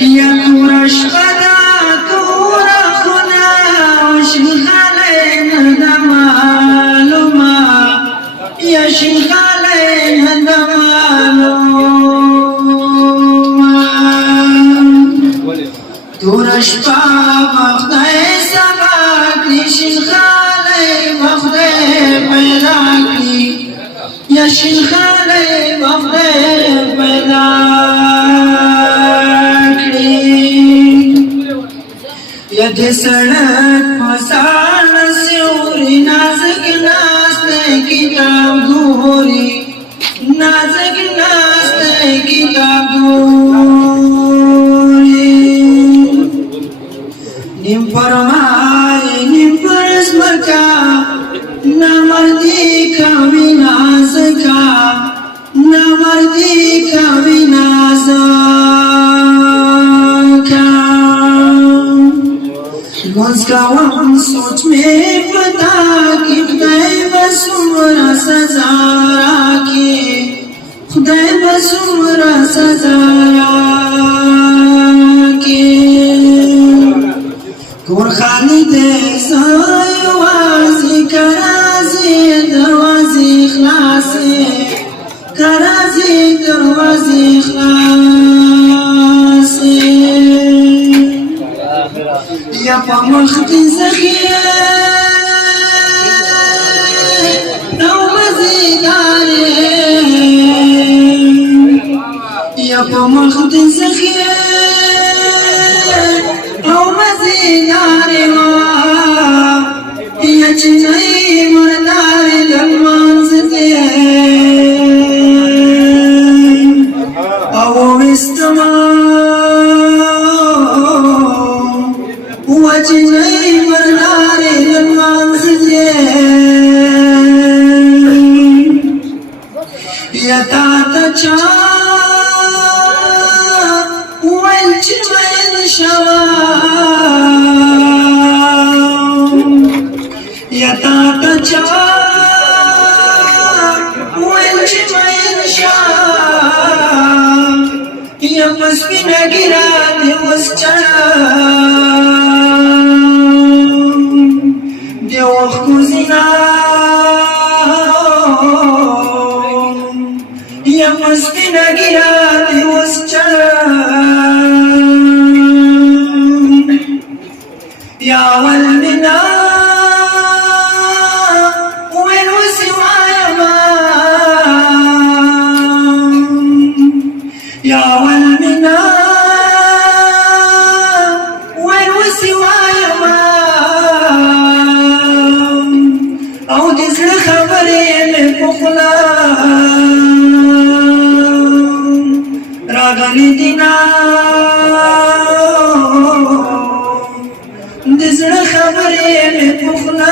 یا تورا شپدا تورا خنا شیخاله ندمالوما یا شیخاله ندمالوما تورا شپا بخدای سبا کری شیخاله بخدای پیدا کری یا شیخاله بخدای پیدا یا دې سړک پسار سیوري نازک ناسته کتاب ګوري نازک ناسته کتاب ګوري نیم پرمای نیم پرزمکا نامردی کوي نازکا نامردی کوي نازکا گونز کوام سوچ میں پتا کہ خدای بس عمرہ سزا راکے خدای بس عمرہ سزا راکے کور خالی دے سایوازی کرازی دروازی خلاصی کرازی دروازی خلاصی یا پا مخت زخیه او مزیداره یا پا مخت زخیه او مزیداره یا چنئی مرداره للمانز دیه او استمان وجني مرناري للمنزل يا تاتا چا والجمل شوام يا تاتا چا والجمل شوام يا مسكينة جيراني وسجام دي وخوزنا يا مسكينة جيراني وسجام يا والمنا وين وسوايا ما يا والمنا وين وسوايا ما او دزل خبري لبخلا راغلي دينا دزل خبري لبخلا